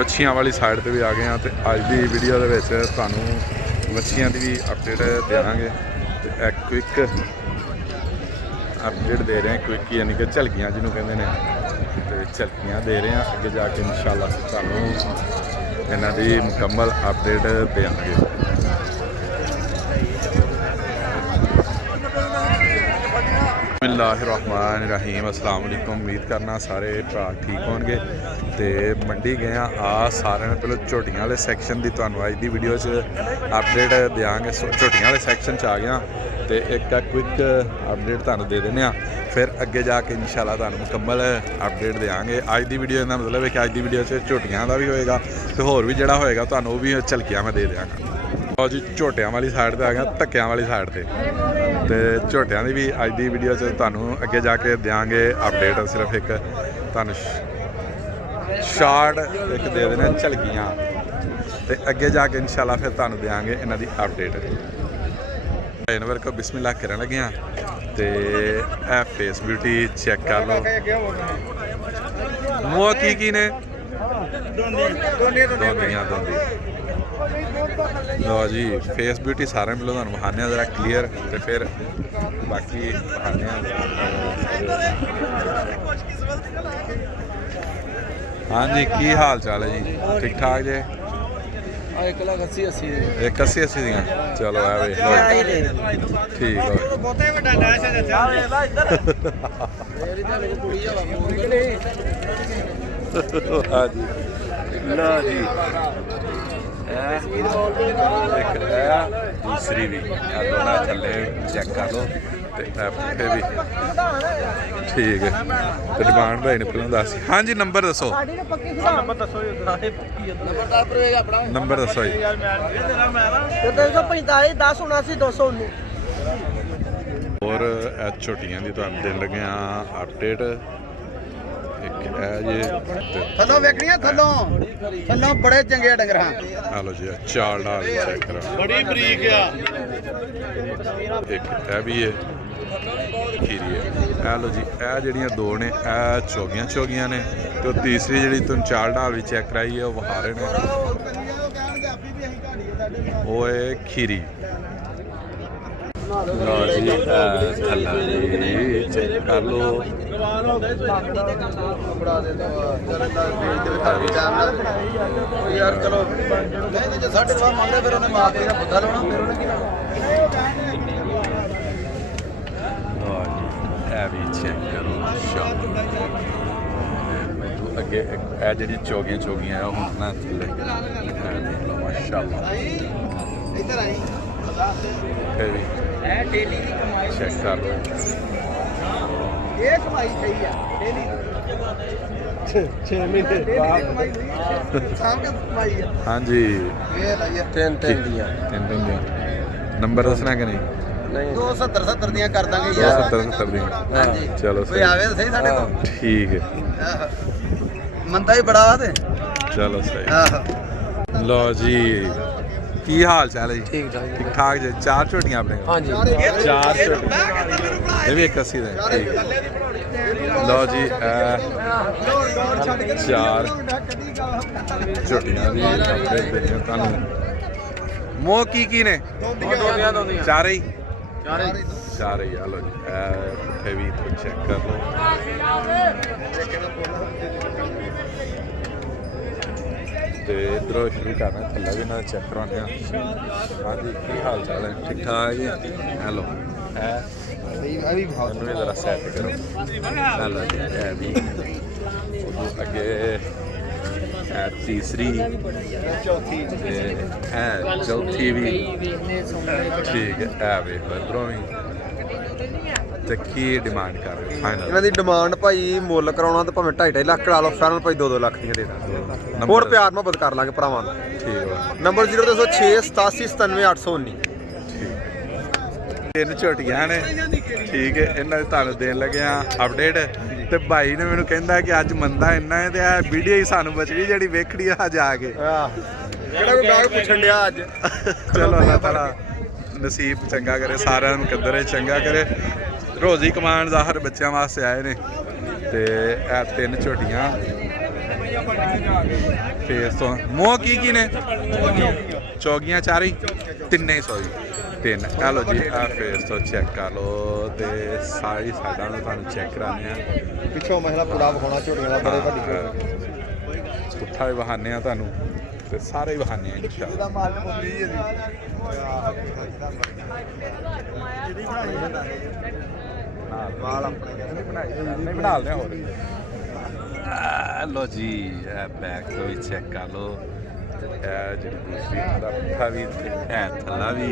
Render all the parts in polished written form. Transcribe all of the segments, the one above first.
ਮੱਛੀਆਂ ਵਾਲੀ ਸਾਈਡ ਤੇ ਵੀ ਆ ਗਏ ਹਾਂ ਤੇ ਅੱਜ ਦੀ ਵੀਡੀਓ ਦੇ ਵਿੱਚ ਤੁਹਾਨੂੰ ਮੱਛੀਆਂ ਦੀ ਵੀ ਅਪਡੇਟ ਦੇਵਾਂਗੇ ਤੇ ਇੱਕ ਕੁਇਕ ਅਪਡੇਟ ਦੇ ਰਹੇ ਹਾਂ। ਕੁਇਕ ਯਾਨੀ ਕਿ ਝਲਕੀਆਂ ਜਿਹਨੂੰ ਕਹਿੰਦੇ ਨੇ ਤੇ ਝਲਕੀਆਂ ਦੇ ਰਹੇ ਹਾਂ। ਅੱਗੇ ਜਾ ਕੇ ਇਨਸ਼ਾਅੱਲਾ ਤੁਹਾਨੂੰ ਇਹਨਾਂ ਦੀ ਮੁਕੰਮਲ ਅਪਡੇਟ ਦੇਵਾਂਗੇ। ਬਿਸਮਿल्लाहिर्रहमानिर्रहीम अस्सलाम वालेकुम। उम्मीद करना सारे भरा ठीक होंगे। तो मंडी गए आ सारे ने पहले झोटियां वाले सैक्शन की तुहानू अज की वीडियो अपडेट देंगे। झोटियां वाले सैक्शन आ गया तो एक क्विक अपडेट तुहानू दे देने फिर अगे जाके इंशाल्लाह तुहानू मुकम्मल अपडेट देंगे। अज की वीडियो का मतलब है कि अज की वीडियो झोटियां का भी होएगा तो होर भी जोड़ा होएगा तुहानू भी झलकियां मैं दे देंगा। और जी झोटियां वाली साइड पर आ गया धक्कियां वाली साइड पर तो झोटियां की भी अज की वीडियो तुहानू अगे जाके देंगे अपडेट। सिर्फ एक तुहानू शार्ट एक दे देने झलकियां तो अगे जाके इंशाल्लाह फिर तुहानू देंगे इन्हां दी अपडेट। जानवर को बिस्मिल्लाह करन लगे हैं तो यह फेस ब्यूटी चेक कर लो। मूँह की ने दोंदियां लो जी फेस ब्यूटी सारे मिलो तुहानू बहाने जरा क्लीयर तो फिर बाकी बहाने। हाँ जी की हाल चाल है जी? ठीक ठाक जे? 1,80,80 दियां चलो है वे ठीक हो। हाँ जी लो जी एक दूसरी भी दोनों थले चेक कर लो भी ठीक है। तो डिमांड भाई ने पहले दस। हाँ जी नंबर दसो नंबर दसो जी। 345 और छोटियां की तुहानू देन लगे अपडेट। एक है जी थल्लों वेखणियां थल्लों बड़े चंगे डंगर। हेलो जी चाल डाल चेक करो बड़ी बरीक आ। एक है भी है खीरी है। हेलो जी ए जड़ियां दो ने ए चोगियां ने तो तीसरी जी तुम चाल डाल भी चेक कराई है वो हारे ने वो है खीरी। लो जी थल्ला जी चेक कर लो यार चलो नहीं जो 5.5 मंगदे फिर उन्हें माफ देना बुद्धा लाना फिर उन्हें की भी चेक करो अगे जी चोगियां हूँ ना थले माशाअल्लाह इधर आई डेली की कमाई चेक कर लो। ये कमाई सही है डेली 6 महीने शाम के कमाई है। हाँ जी ये लाइए तीन दिया नंबर दसना कि नहीं? 270 दियां कर देंगे यार 270 दी। हां जी चलो कोई आवे तो सही साडे को ठीक है मंदा ही बड़ा वा ते चलो सही। लो जी की हाल चाल है? ठीक ठाक जी। 4 झोटियां अपने? हाँ जी 4 झोटियां ये भी 81 दे ठीक। लो जी 4 झोटियां दी अपडेट देने तुहानू। मोह की ने चार ही हेलो जी पुठे भी तो चेक कर लो। तो इधरों शुरू करना थल्ला भी ना चेक करवाने। हाँ जी की हाल चाल है? ठीक ठाक जी। हेलो है जरा सैट करो। हेलो जी भी अगे तीसरी चौथी भी ठीक है वे इधरों भी की डिमांड कर रहे फाइनल? ਇਹਨਾਂ ਦੀ ਡਿਮਾਂਡ ਭਾਈ ਮੁੱਲ ਕਰਾਉਣਾ ਤਾਂ ਭਾਵੇਂ 2.5 ਲੱਖ ਕਰਾ ਲਓ ਫਾਈਨਲ ਭਾਈ 2 ਲੱਖ ਦੀਆਂ ਦੇ ਦਾਂਗੇ। ਹੋਰ ਪਿਆਰ ਮੁਹੱਬਤ ਕਰ ਲਾਂਗੇ ਭਰਾਵਾਂ ਨੂੰ। ठीक है ਨੰਬਰ 0206879789। तीन झोटियां ने ठीक है इन्होंने तुहानू देन लगे अपडेट। तो भाई ने मैनू कहंदा कि अज मंदा इन्ना है तो वीडियो ही सानू बचनी जी वेखनी आ जाके। ਕਿਹੜਾ ਕੋਈ ਗਾਹਕ ਪੁੱਛਣ ਡਿਆ ਅੱਜ। चलो अल्लाह ताला नसीब चंगा करे सारे कदरे चंगा करे। रोजी कमान ज़ाहर बच्चों वास्ते आए ने ते 3 झोटियां ਫੇਸ ਤੋਂ ਮੂੰਹ ਕੀ ਨੇ ਚੌਗੀਆਂ ਚਾਰੀ ਤਿੰਨੇ ਸੌ ਜੀ ਤਿੰਨ ਆ ਲਓ ਜੀ ਆ ਫੇਸ ਤੋਂ ਚੈੱਕ ਕਰ ਲਓ ਤੇ ਸਾਰੀ ਸਾਈਡਾਂ ਨੂੰ ਤੁਹਾਨੂੰ ਚੈੱਕ ਕਰਾਉਂਦੇ ਆ ਪਿੱਛੋਂ ਮਸਲਾ ਪੂਰਾ ਵਿਖਾਉਣਾ ਝੋਟੀਆਂ ਦਾ ਬੜੇ ਵੱਡੀ ਪੁੱਠਾ ਵੀ ਵਹਾਨੇ ਆ ਤੁਹਾਨੂੰ ਤੇ ਸਾਰੇ ਹੀ ਵਹਾਨੇ ਆ ਇਨਸ਼ਾਅੱਲਾ ਇਹਦਾ ਮਾਲ ਮੁੰਦੀ ਜੀ ਮਾਲ ਆਪਣੇ ਨਹੀਂ ਬਣਾ ਲਿਆ ਹੋਰ ਲੋ ਜੀ ਇਹ ਬੈਕ ਤੋਂ ਵੀ ਚੈੱਕ ਕਰ ਲਓ ਤੇ ਇਹ ਜਿਹੜੀ ਦੂਸਰੀ ਦਾ ਪੁੱਠਾ ਵੀ ਤੇ ਇਹ ਥੱਲਾ ਵੀ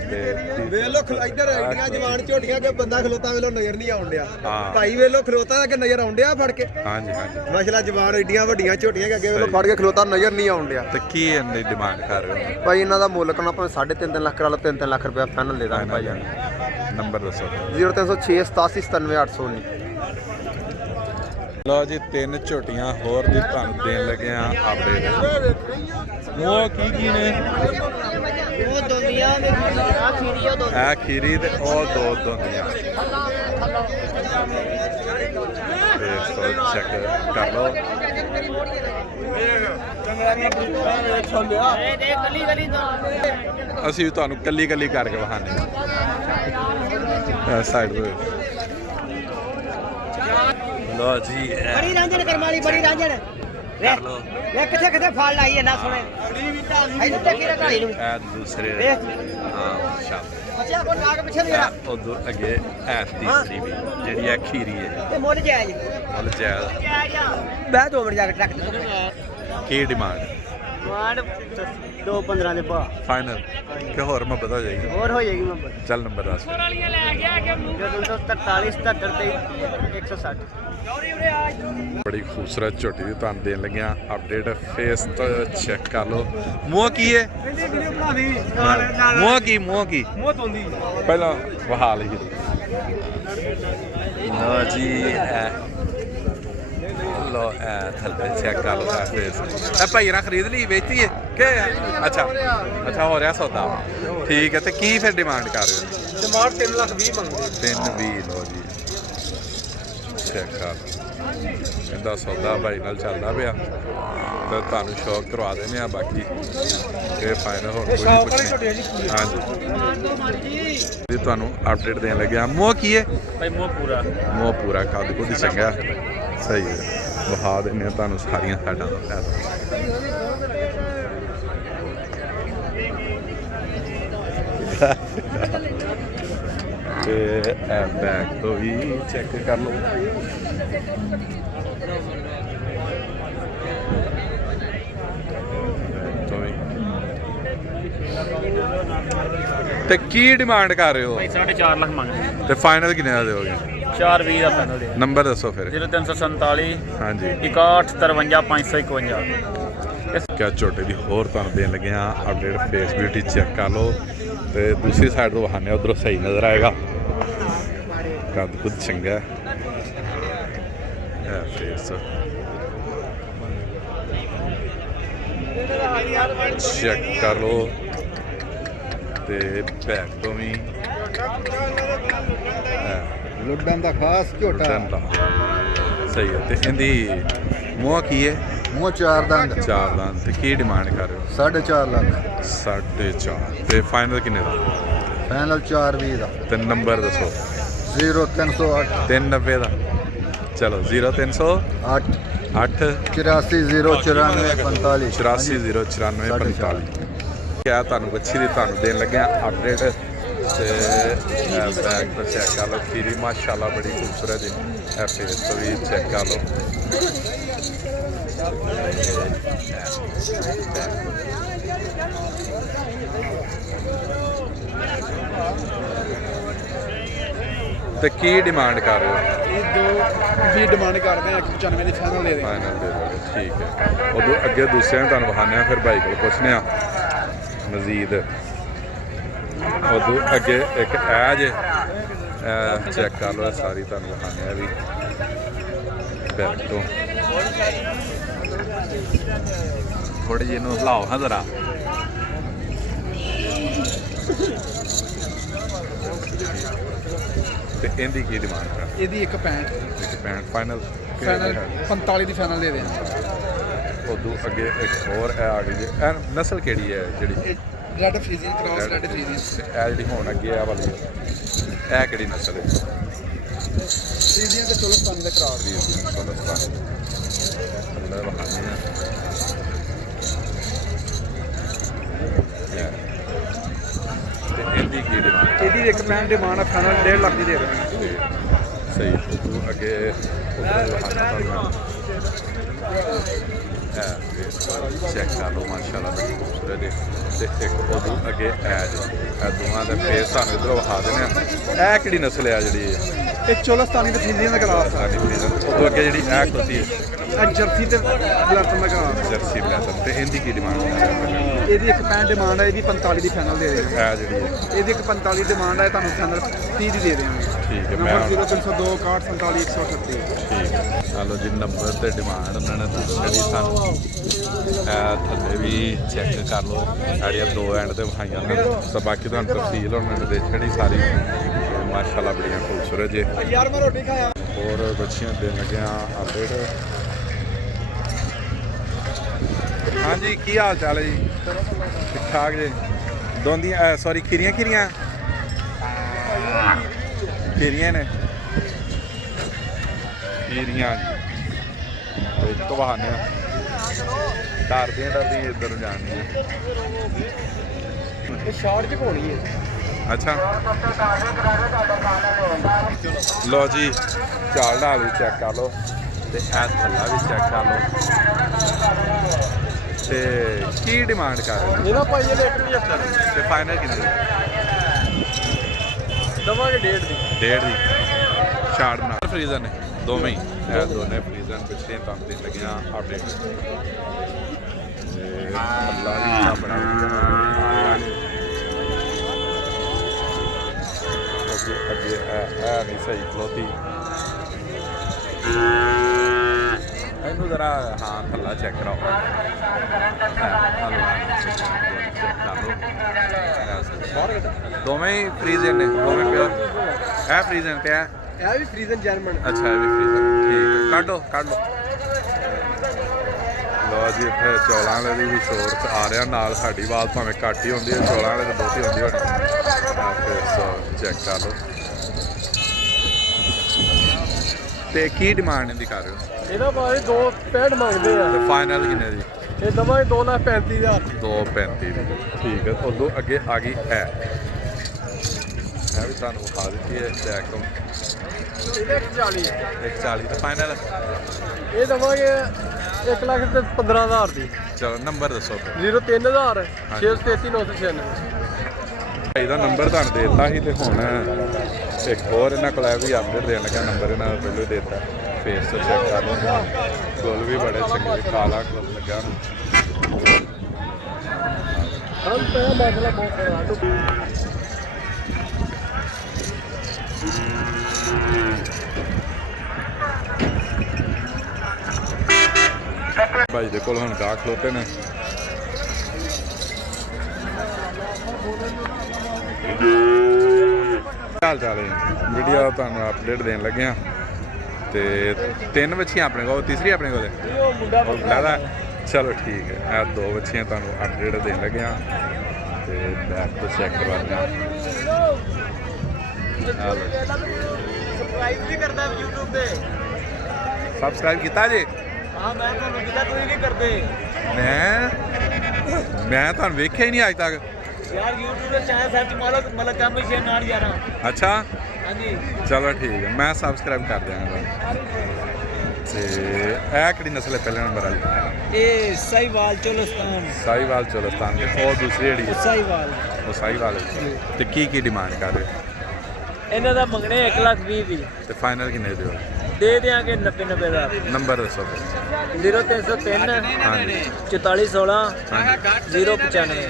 ਤੇ ਵੇਖ ਲੋ ਇੱਧਰ ਐਡੀਆਂ ਜਵਾਨ ਝੋਟੀਆਂ ਕਿ ਬੰਦਾ ਖਲੋਤਾ ਵੇਲੋ ਨਜ਼ਰ ਨਹੀਂ ਆਉਣ ਡਿਆ ਹਾਂ। ਭਾਈ ਵੇਲੋ ਖਲੋਤਾ ਕਿ ਨਜ਼ਰ ਆਉਣ ਡਿਆ ਫੜ ਕੇ ਹਾਂਜੀ ਹਾਂਜੀ ਮਸਲਾ ਜਵਾਨ ਐਡੀਆਂ ਵੱਡੀਆਂ ਝੋਟੀਆਂ ਕਿ ਅੱਗੇ ਵੇਲੋ ਫੜ ਕੇ ਖਲੋਤਾ ਨਜ਼ਰ ਨਹੀਂ ਆਉਣ ਡਿਆ ਤੇ ਕੀ ਇਹਦੀ ਡਿਮਾਂਡ ਕਰ ਰਹੇ ਹੋ ਭਾਈ ਇਹਨਾਂ ਦਾ ਮੁੱਲ ਕਰਨਾ ਭਾਵੇਂ 3.5 ਲੱਖ ਕਰਾ ਲਓ 3 ਲੱਖ ਰੁਪਇਆ ਫਾਈਨਲ ਦੇ ਦਾਂਗੇ ਭਾਈ ਜਾਨ ਨੰਬਰ ਦੱਸੋ 0306 87 97819 ਲਓ ਜੀ ਤਿੰਨ ਝੋਟੀਆਂ ਹੋਰ ਦੀ ਤੁਹਾਨੂੰ ਦੇਣ ਲੱਗੇ ਆ ਅਪਡੇਟ ਉਹ ਕੀ ਨੇ ਉਹ ਦੁਨੀਆ ਦੇ ਆ ਖੀਰੀ ਉਹ ਇਹ ਖੀਰੀ ਤੇ ਉਹ ਦੋ ਦੋਂਦੀਆਂ ਤੇ ਸੋ ਚੈੱਕ ਕਰ ਲਓ ਦੇ ਗਲੀ ਗਲੀ ਤੋਂ ਅਸੀਂ ਵੀ ਤੁਹਾਨੂੰ ਕੱਲੀ ਕੱਲੀ ਕਰਕੇ ਵਹਾਨੇ ਆ ਸਾਈਡ ਤੋਂ ਲੋ ਜੀ ਬੜੀ ਰਾਂਝਣ ਕਰਮਾਲੀ ਬੜੀ ਰਾਂਝਣ ਕਰ ਲਓ ਇਹ ਕਿੱਥੇ ਕਿੱਥੇ ਫਲ ਲਾਈ ਹੈ ਨਾ ਸੁਣੇ ਇਹਨੂੰ ਤੇ ਕਿਹੜਾ ਢਾਈ ਨੂੰ ਇਹ ਦੂਸਰੇ ਵੇਖ। ਹਾਂ ਸ਼ਾਬ ਬੱਚਿਆ ਕੋਲ ਆ ਕੇ ਪਿੱਛੇ ਨੂੰ ਜਰਾ ਉਦੋਂ ਅੱਗੇ ਇਹ ਤੀਸਰੀ ਵੀ ਜਿਹੜੀ ਇਹ ਖੀਰੀ ਹੈ ਤੇ ਮੁੱਲ ਜਾਇਜ਼ ਮੁੱਲ ਜਾਇਜ਼ ਬਹਿ 2 ਮਿੰਟ ਜਾ ਕੇ ਟਰੱਕ ਤੇ ਕੀ ਡਿਮਾਂਡ ਵਾਂਡ 215 ਦੇ ਪਾ ਫਾਈਨਲ ਕਿ ਹੋਰ ਮੈਂ ਬਤਾ ਜਾਏਗੀ ਹੋਰ ਹੋ ਜਾਏਗੀ ਨੰਬਰ ਚੱਲ ਨੰਬਰ ਦੱਸ 243 77 160 ਬੜੀ ਖੂਬਸੂਰਤ ਝੋਟੀ ਦੀ ਤੁਹਾਨੂੰ ਦੇਣ ਲੱਗਿਆ ਅਪਡੇਟ ਫੇਸ ਤੋਂ ਚੈੱਕ ਕਰ ਲਓ ਮੂੰਹ ਕੀ ਹੈ ਮੂੰਹ ਕੀ ਮੂੰਹ ਤੋਂਦੀ ਪਹਿਲਾਂ ਵਹਾ ਲਈ ਲੋ ਜੀ ਲੋ ਥੱਲੇ ਚੈੱਕ ਕਰ ਲਓ ਫੇਸ ਇਹ ਭਾਈ ਰਾਂ ਖਰੀਦ ਲਈ ਵੇਚਤੀ ਹੈ ਕਿ ਅੱਛਾ ਹੋ ਰਿਹਾ ਸੌਦਾ ਠੀਕ ਹੈ ਤੇ ਕੀ ਫਿਰ ਡਿਮਾਂਡ ਕਰ ਰਹੇ ਹੋ ਡਿਮਾਂਡ 3 ਲੱਖ 20 ਮੰਗਦੇ 320 ਲੋ ਜੀ ਚੈੱਕ ਕਰ ਇਹਦਾ ਸੌਦਾ ਭਾਈ ਨਾਲ ਚੱਲਦਾ ਪਿਆ ਤੇ ਤੁਹਾਨੂੰ ਸ਼ੌਕ ਕਰਵਾ ਦਿੰਦੇ ਆ ਬਾਕੀ ਇਹ ਫਾਈਨਲ ਹੋਰ ਕੋਈ ਨਹੀਂ ਪੁੱਛਣੀ ਹਾਂਜੀ ਜੀ ਤੁਹਾਨੂੰ ਅਪਡੇਟ ਦੇਣ ਲੱਗਿਆ ਮੋਹ ਕੀ ਹੈ ਭਾਈ ਮੂੰਹ ਪੂਰਾ ਕੱਦ ਕੁੱਦ ਚੰਗਾ ਸਹੀ ਹੈ ਵਿਖਾ ਦਿੰਦੇ ਆ ਤੁਹਾਨੂੰ ਸਾਰੀਆਂ ਸਾਈਡਾਂ ਤੋਂ ਤੇ ਇਹ ਬੈਕ ਤੋਂ ਵੀ ਚੈੱਕ ਕਰ ਲਓ ਤੇ ਕੀ ਡਿਮਾਂਡ ਕਰ ਰਹੇ ਹੋ ਭਾਈ 4.5 ਲੱਖ ਮੰਗਦੇ ਤੇ ਫਾਈਨਲ ਕਿੰਨੇ ਦਾ ਦਿਓਗੇ 420 ਦਾ ਫਾਈਨਲ ਦੇ ਨੰਬਰ ਦੱਸੋ ਫਿਰ 0347 ਹਾਂਜੀ 6153 ਕਿਆ ਝੋਟੇ ਦੀ ਹੋਰ ਤੁਹਾਨੂੰ ਦੇਣ ਲੱਗੇ ਆ ਅਪਡੇਟ ਫੇਸ ਬਿਊਟੀ ਚੈੱਕ ਕਰ ਲਓ ਤੇ ਦੂਸਰੀ ਸਾਈਡ ਤੋਂ ਵਹਾਨੇ ਉਧਰੋਂ ਸਹੀ ਨਜ਼ਰ ਆਏਗਾ ਕੱਦ ਕੁੱਦ ਚੰਗਾ ਹੈ ਫੇਸ ਚੈੱਕ ਕਰ ਲਓ ਤੇ ਬੈਕ ਤੋਂ ਵੀ ਲੁੱਡਾਂ ਦਾ ਖਾਸ ਝੋਟਾ ਸਹੀ ਹੈ ਤੇ ਇਹਦੀ ਮੂੰਹ ਕੀ ਹੈ ਮੂੰਹ 4 ਦੰਦ ਚਾਰ ਦੰਦ ਤੇ ਕੀ ਡਿਮਾਂਡ ਕਰ ਰਹੇ ਹੋ 4.5 ਲੱਖ 4.5 ਤੇ ਫਾਈਨਲ ਕਿੰਨੇ ਦਾ ਫਾਈਨਲ 420 ਦਾ ਤੇ ਨੰਬਰ ਦੱਸੋ 0308 390 ਦਾ ਚਲੋ 0308 8 840945 840945 ਕਿਆ ਤੁਹਾਨੂੰ ਬੱਚੀ ਦੀ ਤੁਹਾਨੂੰ ਦੇਣ ਲੱਗਿਆ ਅਪਡੇਟ ਤੇ ਬੈਗ ਤੋਂ ਚੈੱਕ ਕਰ ਲਓ ਖੀਰੀ ਮਾਸ਼ਾਅੱਲਾ ਬੜੀ ਖੂਬਸੂਰਤ ਹੈ ਇਹ ਫੇਸ ਤੋਂ ਵੀ ਚੈੱਕ ਕਰ ਲਓ ਤੇ ਕੀ ਡਿਮਾਂਡ ਕਰ ਰਹੇ ਹੋ ਇਹ ਦੋ ਵੀ ਡਿਮਾਂਡ ਕਰਦੇ ਆ 95 ਦੀ ਫਾਈਨਲ ਦੇ ਫਾਈਨਲ ਦੇ ਦੋਗੇ ਠੀਕ ਹੈ ਉਦੋਂ ਅੱਗੇ ਦੂਸਰਿਆਂ ਨੂੰ ਤੁਹਾਨੂੰ ਵਿਖਾਉਂਦੇ ਆ ਫਿਰ ਬਾਈ ਕੋਲ ਪੁੱਛਦੇ ਆ ਮਜ਼ੀਦ ਉਦੋਂ ਅੱਗੇ ਇੱਕ ਐਜ ਚੈੱਕ ਕਰ ਲਓ ਸਾਰੀ ਤੁਹਾਨੂੰ ਵਿਖਾਉਂਦੇ ਆ ਵੀ ਬੈਕ ਤੋਂ ਥੋੜੇ ਜਿਹੇ ਨੂੰ ਹਿਲਾਓ ਹਾਂ ਜ਼ਰਾ ਤੇ ਇਹਦੀ ਕੀ ਡਿਮਾਂਡ ਕਰ ਇਹਦੀ 165 65 ਫਾਈਨਲ ਫਾਈਨਲ 45 ਦੀ ਫਾਈਨਲ ਦੇ ਦੇਣਾ। ਉਦੋਂ ਅੱਗੇ ਇੱਕ ਹੋਰ ਇਹ ਆ ਗਈ ਜੀ, ਇਹ ਨਸਲ ਕਿਹੜੀ ਹੈ ਜਿਹੜੀ red Friesian cross red Friesian ਇਹ ਜਿਹੜੀ ਹੁਣ ਅੱਗੇ ਆ ਵਾਲੀ ਇਹ ਕਿਹੜੀ ਨਸਲ ਹੈ? ਫਰੀਜ਼ੀਅਨ ਤੇ ਚੋਲਸਤਾਨੀ ਦਾ ਕ੍ਰਾਸ। ਅੰਦਰ ਵਹਾਨੇ ਆ ਤੇ ਇਹਦੀ ਕੀ ਡਿਮਾਂਡ? ਇਹਦੀ ਇੱਕ ਪੈਨ ਡਿਮਾਂਡ ਆ, ਫਾਈਨਲ 1.5 ਲੱਖ ਦੀ ਦੇ ਦੇਣਾ। ਸਹੀ ਉਦੋਂ ਅੱਗੇ ਚੈੱਕ ਕਰ ਲਓ ਮਾਸ਼ਾਅੱਲਾ ਬੜੀ ਖੂਬਸੂਰਤ ਹੈ। ਤੇ ਇੱਕ ਉਦੋਂ ਅੱਗੇ ਇਹ ਦੋਵਾਂ ਦਾ ਫੇਸ ਤੁਹਾਨੂੰ ਇੱਧਰੋਂ ਵਿਖਾ ਦਿੰਦੇ ਆ। ਇਹ ਕਿਹੜੀ ਨਸਲ ਹੈ ਜਿਹੜੀ ਇਹ ਚੋਲਸਤਾਨੀ ਤੇ ਫਰੀਜ਼ੀਅਨ ਦਾ ਕ੍ਰਾਸ ਆ। ਸਾਡੀ ਫਰੀਜ਼ਨ ਉਦੋਂ ਅੱਗੇ ਜਿਹੜੀ ਇਹ ਖੋਤੀ ਹੈ ਇਹ ਜਰਸੀ ਤੇ ਬਲੈਟਨ ਦਾ ਕ੍ਰਾਸ। ਜਰਸੀ ਬਲੈਤਨ ਤੇ ਇਹਦੀ ਕੀ ਡਿਮਾਂਡ ਹੈ? ਇਹਦੀ ਇੱਕ ਪੈਨ ਡਿਮਾਂਡ ਆ, ਇਹਦੀ 45 ਦੀ ਫਾਈਨਲ ਦੇ ਦੇਣਾ। ਇਹ ਜਿਹੜੀ ਹੈ ਇਹਦੀ ਇੱਕ 45 ਡਿਮਾਂਡ ਹੈ, ਤੁਹਾਨੂੰ ਫਾਈਨਲ 30 ਦੀ ਦੇ ਦੇਵਾਂਗੇ। ਠੀਕ ਹੈ, ਨੰਬਰ ਮੈਂ 0302 61 47 138। ਠੀਕ ਹੈ। ਚਲੋ ਜੀ ਨੰਬਰ ਤੇ ਡਿਮਾਂਡ ਉਹਨਾਂ ਨੇ ਜਿਹੜੀ ਸਾਨੂੰ ਇਹ ਥੱਲੇ ਵੀ ਚੈੱਕ ਕਰ ਲਓ, ਸਾਡੀਆਂ ਦੋ ਐਂਡ ਤੇ ਵਿਖਾਈਆਂ ਨੇ। ਸੋ ਬਾਕੀ ਤੁਹਾਨੂੰ ਤਫਸੀਲ ਉਹਨਾਂ ਨੇ ਦੇਖਣੀ ਸਾਰੀ ਮਾਸ਼ਾਅੱਲਾ ਬੜੀਆਂ ਖੂਬਸੂਰਤ ਜੇ। ਯਾਰ ਮੈਂ ਰੋਟੀ ਖਾਇਆ। ਹੋਰ ਬੱਚੀਆਂ ਦੇਣ ਲੱਗਿਆ ਅਪਡੇਟ। ਹਾਂਜੀ ਕੀ ਹਾਲ ਚਾਲ ਹੈ ਜੀ? ਠੀਕ ਠਾਕ ਜੀ। ਦੋਂਦੀਆਂ ਸੌਰੀ ਖੀਰੀਆਂ ਖੀਰੀਆਂ ਨੇ ਖੀਰੀਆਂ ਜੀ। ਇੱਕ ਬਹਾਨੇ ਡਰਦੀਆਂ ਇੱਧਰ ਨੂੰ ਜਾਣਦੀਆਂ। ਇਹ ਸ਼ਾਰਟ ਚ ਪਾਉਣੀ ਹੈ। ਅੱਛਾ ਲੋ ਜੀ, ਚਾਲ ਨਾਲ ਵੀ ਚੈੱਕ ਕਰ ਲਓ ਤੇ ਇਹ ਥੱਲਾ ਵੀ ਚੈੱਕ ਕਰ ਲਓ। ਤੇ ਕੀ ਡਿਮਾਂਡ ਕਰ ਰਹੇ ਹੋ? ਇਹਦਾ ਭਾਈ ਇਹਦੇ 175 ਤੇ ਫਾਈਨਲ ਕਿੰਨੇ ਦੀ? ਦਵਾਂਗੇ 1.5 ਦੀ। 1.5 ਦੀ ਛਾੜ ਬਣਾ। ਫਰੀਜ਼ਨ ਨੇ ਦੋਵੇਂ ਹੀ, ਇਹ ਦੋਨੇ ਫਰੀਜ਼ਨ ਪਿਛਲੇ ਤੁਹਾਨੂੰ ਦੇਣ ਲੱਗਿਆ ਅਪਡੇਟ। ਤੇ ਅੱਲਾ ਜੀ ਦਾ ਬਣਾ ਅੱਗੇ ਇਹ ਨਹੀਂ ਸਹੀ ਖਲੋਤੀ। ਇਹਨੂੰ ਜ਼ਰਾ ਹਾਂ ਥੱਲਾ ਚੈੱਕ ਕਰਾਓ। ਦੋਵੇਂ ਹੀ ਫਰੀਜ਼ਨ ਨੇ, ਦੋਵੇਂ ਪਿਓਰ। ਇਹ ਫਰੀਜ਼ਨ ਤੇ ਹੈ, ਇਹ ਵੀ ਫਰੀਜ਼ਨ ਜਰਮਨ। ਅੱਛਾ ਇਹ ਵੀ ਫਰੀਜ਼ਨ। ਠੀਕ ਹੈ, ਕੱਢ ਲਓ। ਲੋ ਜੀ ਇੱਥੇ ਚੌਲਾਂ ਵਾਲੇ ਦੀ ਵੀ ਸ਼ੋਰ ਆ ਰਿਹਾ ਨਾਲ। ਸਾਡੀ ਆਵਾਜ਼ ਭਾਵੇਂ ਘੱਟ ਹੀ ਹੁੰਦੀ ਹੈ, ਚੌਲਾਂ ਵਾਲੇ ਦੀ ਬਹੁਤੀ ਹੁੰਦੀ ਹੋਣੀ। ਸੋ ਚੈੱਕ ਕਰ ਲਓ। ਤੇ ਕੀ ਡਿਮਾਂਡ ਇਹਦੀ ਕਰ ਰਹੇ ਹੋ? ਇਹਦਾ ਭਾਈ 2.65 ਮੰਗਦੇ ਆ। ਤੇ ਫਾਈਨਲ ਕਿੰਨੇ ਦੀ? ਇਹ ਦਵਾਂਗੇ 2,35,000। 2.35 ਦੀ। ਠੀਕ ਹੈ, ਉਦੋਂ ਅੱਗੇ ਆ ਗਈ ਇਹ ਵੀ ਤੁਹਾਨੂੰ ਵਿਖਾ ਦਿੱਤੀ ਹੈ ਚੈੱਕ ਤੋਂ। ਇਹਦੇ 140। 140 ਤੇ ਫਾਈਨਲ? ਇਹ ਦਵਾਂਗੇ 1,15,000 ਦੀ। ਚਲੋ ਨੰਬਰ ਦੱਸੋ ਫਿਰ। 03,000 633 996। ਭਾਈ ਦਾ ਨੰਬਰ ਤੁਹਾਨੂੰ ਦੇ ਦਿੱਤਾ ਸੀ ਤੇ ਹੁਣ ਇੱਕ ਹੋਰ ਇਹਨਾਂ ਕੋਲ ਵੀ ਅਪਡੇਟ ਦੇਣ ਲੱਗਾ। ਨੰਬਰ ਇਹਨਾਂ ਦਾ ਪਹਿਲਾਂ ਦੇ ਦਿੱਤਾ। ਫੇਸ ਤੋਂ ਚੈੱਕ ਕਰ ਲਓ। ਗੋਲ ਵੀ ਬੜੇ ਚੰਗੇ, ਕਾਲਾ ਕਲਰ ਲੱਗਾ। ਹਮ ਤੇ ਮਸਲਾ ਬਹੁਤ ਹੈ। ਭਾਈ ਦੇ ਕੋਲ ਹੁਣ ਗਾਹਕ ਖਲੋਤੇ ਨੇ। ਹਾਲ ਚਾਲ ਹੈ? ਵੀਡੀਓ ਤੁਹਾਨੂੰ ਅਪਡੇਟ ਦੇਣ ਲੱਗੇ ਆ। ਤੇ 3 ਬੱਚੀਆਂ ਆਪਣੇ ਕੋਲ, ਤੀਸਰੀ ਆਪਣੇ ਕੋਲ ਉਹ ਮੁੰਡਾ ਲੱਗਦਾ। ਚਲੋ ਠੀਕ ਹੈ, ਇਹ 2 ਬੱਚੀਆਂ ਤੁਹਾਨੂੰ ਅਪਡੇਟ ਦੇਣ ਲੱਗੇ ਆ ਤੇ ਬੈਕ ਤੋਂ ਚੈੱਕ ਕਰਵਾ ਦਿਆਂ। ਸਬਸਕ੍ਰਾਈਬ ਵੀ ਕਰਦਾ YouTube ਤੇ। ਸਬਸਕ੍ਰਾਈਬ ਕੀਤਾ ਜੀ? ਹਾਂ ਮੈਂ ਤੁਹਾਨੂੰ ਕਿਹਾ ਤੁਸੀਂ ਨਹੀਂ ਕਰਦੇ। ਮੈਂ ਤੁਹਾਨੂੰ ਵੇਖਿਆ ਹੀ ਨਹੀਂ ਅੱਜ ਤੱਕ ਯਾਰ YouTube ਤੇ ਚੈਨਲ ਸਰਚ ਮਾਰੋ ਮਤਲਬ ਕੰਮ ਹੀ ਸ਼ੇਅਰ ਨਾਲ ਯਾਰਾਂ। ਅੱਛਾ ਹਾਂਜੀ ਚਲੋ ਠੀਕ ਹੈ, ਮੈਂ ਸਬਸਕ੍ਰਾਈਬ ਕਰ ਦਿਆਂਗਾ। ਤੇ ਇਹ ਕਿਹੜੀ ਨਸਲ ਹੈ ਪਹਿਲੇ ਨੰਬਰ ਵਾਲੀ? ਇਹ ਸਾਈਵਾਲ ਚੋਲਸਤਾਨ। ਸਾਹੀਵਾਲ ਚੋਲਸਤਾਨ ਤੇ ਉਹ ਦੂਸਰੀ ਜਿਹੜੀ ਹੈ ਸਾਈਵਾਲ। ਉਹ ਸਾਹੀਵਾਲ ਹੈ। ਤੇ ਕੀ ਡਿਮਾਂਡ ਕਰ ਰਹੇ? ਇਹਨਾਂ ਦਾ ਮੰਗਣੇ 1,20,000 ਦੀ। ਤੇ ਫਾਈਨਲ ਕਿੰਨੇ ਦਿਓ? ਦੇ ਦਿਆਂਗੇ 90,000। ਨੰਬਰ ਦੱਸੋ ਫਿਰ। 0303 ਹਾਂਜੀ 4416 ਹਾਂਜੀ 095।